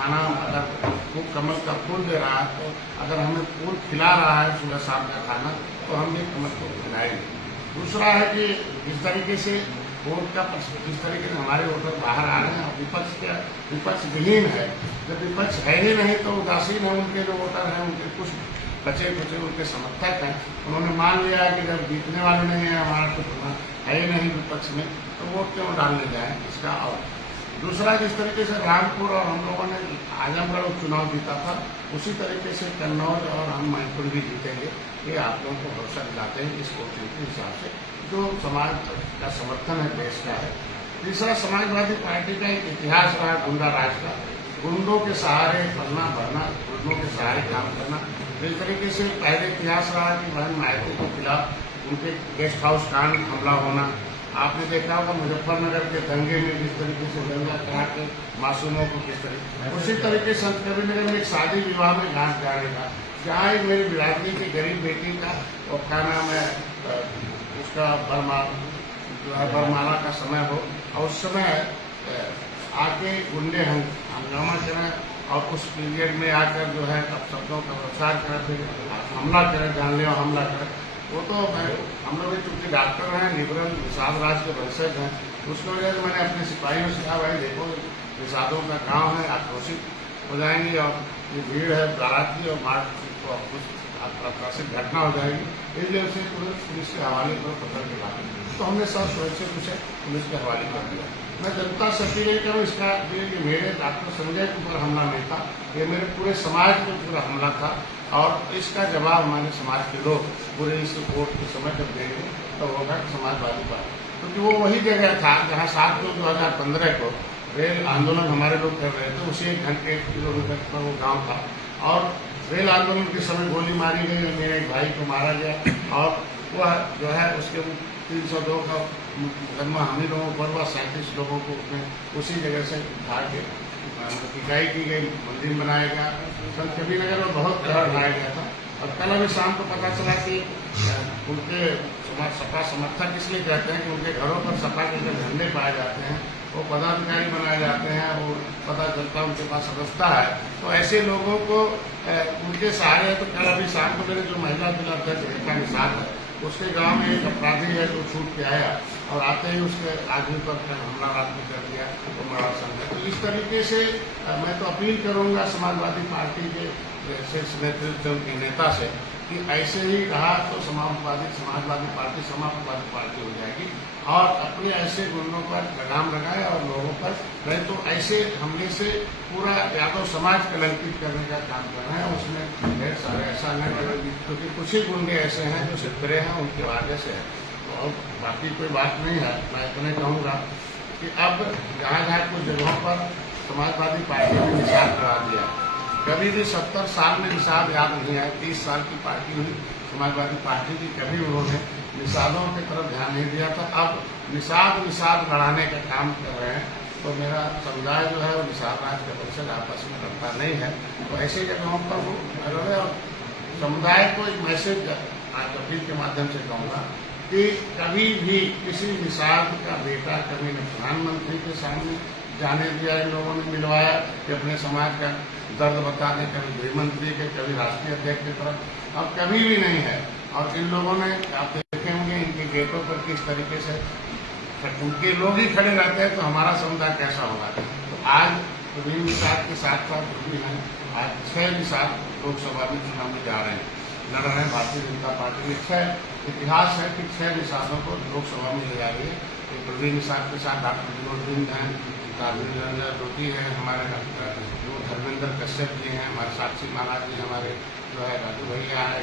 खाना अगर वो कमल का फूल दे रहा है, तो अगर हमें फूल खिला रहा है सुबह शाम का खाना, तो हम भी कमल को खिलाएंगे। दूसरा है कि जिस तरीके से वोट का जिस तरीके से हमारे वोटर बाहर आ रहे हैं और विपक्ष विहीन है, जब विपक्ष है ही नहीं तो उदासीन है उनके जो वोटर हैं, उनके कुछ बचे कुचे उनके समर्थक हैं, उन्होंने मान लिया है कि जब जीतने वाले नहीं है, हमारा कुछ है ही नहीं विपक्ष में, तो वोट क्यों डालने जाए इसका। और दूसरा, जिस तरीके से रामपुर और हम लोगों ने आजमगढ़ उपचुनाव जीता था, उसी तरीके से कन्नौज और हम मैनपुर भी जीतेंगे। ये आप लोगों को भरोसा दिलाते हैं इस वोटिंग के हिसाब से जो समाज का समर्थन है देश का है। तीसरा, समाजवादी पार्टी का एक इतिहास रहा गुंडा राज का, गुंडों के सहारे पलना बढ़ना, गुंडों के सहारे काम करना। जिस तरीके से पहले इतिहास रहा कि बहन मायके के खिलाफ उनके गेस्ट हाउस कांड हमला होना, आपने देखा होगा मुजफ्फरनगर के दंगे में जिस तरीके से दंगा करा के मासूमों को किस तरीके, उसी तरीके से संतकबीरनगर में एक शादी विवाह में गांठ जाने का, जहाँ एक मेरी बिरादरी की गरीब बेटी का और क्या नाम है उसका बरमाला का समय हो, और उस समय आके गुंडे हंगामा करें और उस पीरियड में आकर जो है अब शब्दों का प्रसार करें, फिर हमला करें, जानलेवा हमला करें। वो तो हम लोग चूंकि डॉक्टर हैं, लिबरल निषाद राज के वंशज हैं, उसकी वजह से मैंने अपने सिपाहियों से कहा भाई देखो निषादों का गांव है, आक्रोशित हो जाएंगी और ये भीड़ है बारात की और मार्च को कुछ आकर्षित घटना हो जाएगी, इसलिए उसे तुरंत पुलिस के हवाले पर पकड़ के ला, तो हमने सब सुरक्षित उसे पुलिस के हवाले कर दिया। मैं जनता से अपील करूँ इसका, ये मेरे डॉक्टर संजय के ऊपर हमला नहीं था, ये मेरे पूरे समाज के ऊपर हमला था, और इसका जवाब हमारे समाज के लोग पूरे इस वोट के समय जब देंगे तो होगा समाजवादी पार्टी, क्योंकि वो वही जगह था जहाँ 7 जून 2015 को रेल आंदोलन हमारे लोग कर रहे थे, उसी 1 घंटे किलोमीटर पर वो गांव था, और रेल आंदोलन के समय गोली मारी गई, मेरे एक भाई को मारा गया, और वह जो है उसके 302 का मुकदमा हम ही लोगों पर हुआ, 37 लोगों को उसमें उसी जगह से उठा के पिटाई की गई, मंदिर बनाया गया। संतकबीरनगर में बहुत कहर ढाया गया था, और कल अभी शाम को पता चला कि उनके सपा समर्थक इसलिए कहते हैं कि उनके घरों पर सपा के जो झंडे पाए जाते हैं वो पदाधिकारी बनाए जाते हैं, वो पता चलता उनके पास सदस्यता है, तो ऐसे लोगों को उनके सहारे। तो कल अभी शाम को मेरे जो महिला जिला अध्यक्ष रेखा निषाद है, उसके गांव में एक अपराधी है जो छूट के आया और आते ही उसके आदमी पर हमला रात में कर दिया, तो बड़ा संघर्ष। तो इस तरीके से मैं तो अपील करूंगा समाजवादी पार्टी के शीर्ष नेतृत्व के नेता से कि ऐसे ही रहा तो समाजवादी पार्टी समाजवादी पार्टी हो जाएगी, और अपने ऐसे गुंडों पर लगाम लगाए और लोगों पर, नहीं तो ऐसे हमले से पूरा यादव समाज कलंकित करने का काम कर रहे हैं। उसमें ढेर सारे ऐसा नहीं, क्योंकि कुछ ही गुंडे ऐसे हैं जो सिद्धरे हैं, उनके वजह से है, तो और बाकी कोई बात नहीं है। मैं इतने कहूँगा कि अब जहाँ जहाँ कुछ जगहों पर समाजवादी पार्टी ने निषाद करा दिया, कभी भी 70 साल में निषाद याद नहीं आया, 30 साल की पार्टी हुई समाजवादी पार्टी की, कभी उन्होंने निषादों की तरफ ध्यान नहीं दिया था। अब निषाद बढ़ाने का काम कर रहे हैं, तो मेरा समुदाय जो है वो निषाद राज के परिषद आपस में रखता नहीं है, तो ऐसी जगहों पर वो अगर और समुदाय को एक मैसेज आज अपील के माध्यम से कहूँगा कि कभी भी किसी निषाद का बेटा कभी न प्रधानमंत्री के सामने जाने दिया, इन लोगों ने मिलवाया कि अपने समाज का दर्द बता दें, कभी गृह मंत्री के, कभी राष्ट्रीय अध्यक्ष की तरफ, अब कभी भी नहीं है। और इन लोगों ने, आप देखे होंगे इनके गेटों पर किस तरीके से उनके लोग ही खड़े रहते हैं, तो हमारा समुदाय कैसा होगा। तो आज प्रवीण निषाद के साथ साथ भी हैं, आज 6 निषाद लोकसभा में चुनाव में जा रहे हैं, लड़ रहे हैं भारतीय जनता पार्टी में। 6 इतिहास है कि 6 निषादों को लोकसभा में ले जा रही है। तो प्रवीण निषाद के साथ डॉक्टर विनोद हैं, रंजन रोटी है, हमारे डॉक्टर जो धर्मेंद्र कश्यप जी हैं, हमारे साक्षी महाराज जी, हमारे जो है राजू भैया है,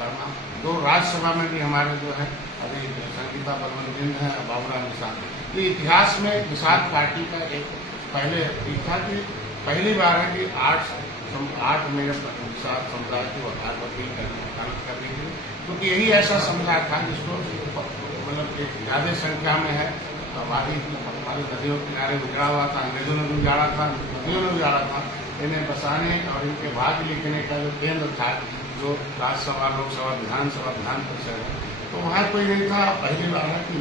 वर्मा, 2 राज्यसभा में भी हमारे जो है अभी संगीता बलवंत है, बाबूराम निषाद। ये इतिहास में निषाद पार्टी का एक पहले था कि पहली बार है कि 8 मेरे निषाद समुदाय की वकील करने के लिए, क्योंकि यही ऐसा समुदाय था जिसको मतलब एक ज़्यादा संख्या में है। हमारी नदियों के किनारे उजाड़ा हुआ था, अंग्रेजों ने भी उजाड़ा था, नदियों ने उजाड़ा था, इन्हें बसाने और इनके भाग्य लिखने का जो केंद्र था, जो राज्यसभा, लोकसभा, विधानसभा, विधान परिषद है, तो वहाँ कोई नहीं था। पहली बार है कि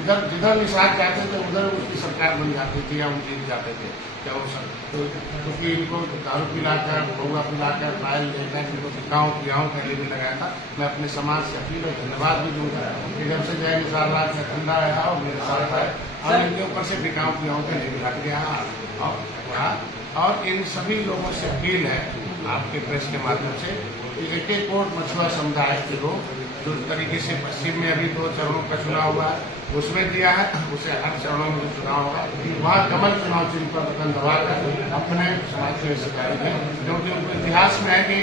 इधर जिधर निषाद जाते थे उधर उसकी सरकार बन जाती थी या वो जीत जाते थे। क्या वो सर क्योंकि इनको दारू पिलाकर, भौआ पिलाकर, पायल लेकर इनको बिकाऊँ पियाऊँ के लिए भी लगाया था। मैं अपने समाज से अपील और धन्यवाद भी दूंगा कि जब से जय निसार लाल का ठंडा रहा और मेरे साथ आए और इनके ऊपर से बिकाऊँ पियाऊँ के लिए भी हट गया। और इन सभी लोगों से अपील है आपके प्रेस के माध्यम से कि एक एक कोट मछुआ समुदाय के लोग जो तरीके से पश्चिम में अभी 2 चरणों का चुनाव हुआ है उसमें दिया है, उसे हर चरणों में जो चुनाव होगा वहाँ कमल चुनाव चिन्ह पर बटन दबाकर अपने समाज के हिस्सेदारी में, क्योंकि उनको इतिहास में है कि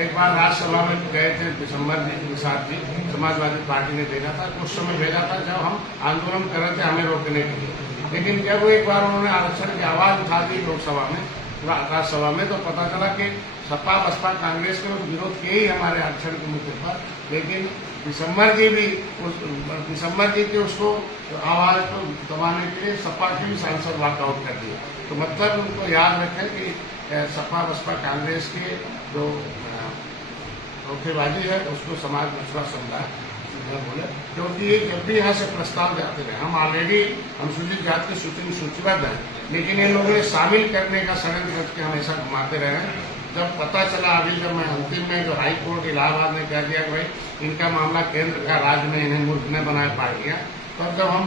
एक बार राज्यसभा में गए थे दिसंबर जी निषाद जी, समाजवादी पार्टी ने भेजा था। उस समय भेजा था जब हम आंदोलन कर रहे थे हमें रोकने के लिए, लेकिन जब एक बार उन्होंने आरक्षण की आवाज उठा दी लोकसभा में, राज्यसभा में, तो पता चला कि सपा बसपा कांग्रेस के लोग विरोध किए ही हमारे आरक्षण के मुद्दे पर, लेकिन दिसंबर जी के उसको आवाज को दबाने के लिए सपा के भी सांसद वॉकआउट कर दिए। तो मतलब उनको याद रखें कि सपा बसपा कांग्रेस के जो धोखेबाजी है उसको समाज मछुआ समुदाय बोले, क्योंकि ये जब भी यहाँ से प्रस्ताव जाते रहे, हम ऑलरेडी अनुसूचित जाति की सूची में सूचीबद्ध है, लेकिन इन लोगों ने शामिल करने का षड्यंत्र करके हमेशा घुमाते रहे हैं। जब पता चला अभी जब मैं अंतिम में जो हाई कोर्ट इलाहाबाद ने कह दिया कि भाई इनका मामला केंद्र का राज्य में इन्हें मूर्ख ने बनाए पार्टियां, तो जब हम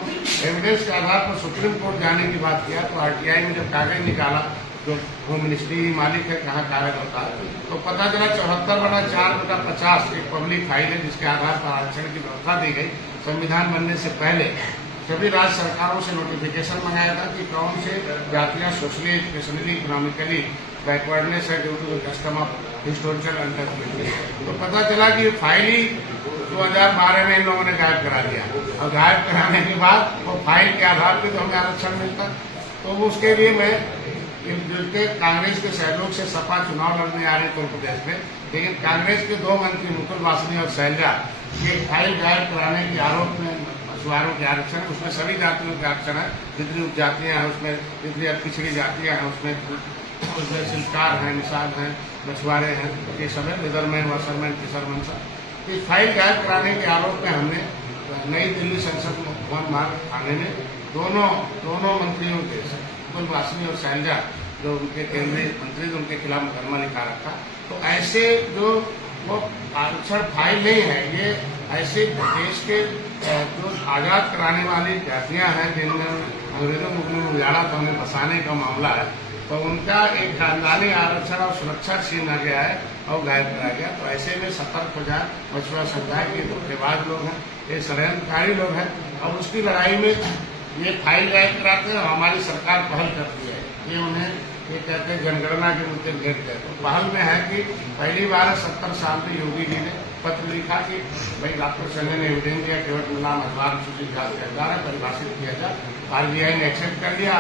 एविडेंस के आधार पर सुप्रीम कोर्ट जाने की बात किया तो आरटीआई में जब कागज निकाला जो होम मिनिस्ट्री मालिक है कहाँ कागज होता है, तो पता चला 74/4/50 एक पब्लिक फाइल है जिसके आधार पर आरक्षण की व्यवस्था दी गई। संविधान बनने से पहले सभी राज्य सरकारों से नोटिफिकेशन मंगाया था कि कौन से जातियां सोशली, एजुकेशनली, इकोनॉमिकली बैकवर्डनेस है due to custom of historical understanding. तो पता चला कि फाइल ही 2012 में इन लोगों ने गायब करा दिया, और गायब कराने के बाद वो फाइल के आधार पर तो हमें आरक्षण मिलता। तो उसके लिए मैं जिनके कांग्रेस के सहयोग से सपा चुनाव लड़ने आ रहे थे उत्तर प्रदेश में, लेकिन कांग्रेस के 2 मंत्री मुकुल वासनी और शैलजा ये फाइल गायब कराने के आरोप में मछुआरों के आरक्षण, उसमें सभी जातियों के आरक्षण है, जितनी उपजातियां हैं उसमें, जितनी पिछड़ी जातियां हैं उसमें शिल्पकार हैं, निषाद हैं, मछुआरे हैं, ये सब है, लेदरमैन, वाशरमैन, फिशरमैन सब। इस फाइल गायब कराने के आरोप में हमने नई दिल्ली संसद भवन मार्ग थाने में दोनों मंत्रियों के मुकुल वासनी और शैलजा जो उनके केंद्रीय मंत्री उनके खिलाफ मुकदमा लिखा रखा। तो ऐसे जो वो आरक्षण फाइल नहीं है, ये ऐसे देश के जो आजाद कराने वाली जातियां हैं जिनमें अंग्रेजों मुगलों ने उजाड़ा था, उन्हें बसाने का मामला है, तो उनका एक खानदानी आरक्षण और सुरक्षा छीना गया है और गायब कराया गया। तो ऐसे में सतर्क हो जाए, मछुआ समुदाय के धोखेबाज लोग हैं, ये षड्यंत्रकारी लोग हैं, और उसकी लड़ाई में ये फाइल गायब कराते हैं। हमारी सरकार पहल करती है, ये उन्हें ये कहते हैं जनगणना के मुद्दे घेर गए। तो पहल में है कि पहली बार 70 साल में योगी जी ने पत्र लिखा कि भाई डॉक्टर संजय ने एविडेंस दिया केवट मिला मछुआर सूची जाति का परिभाषित किया जाए। RBI ने एक्सेप्ट कर लिया।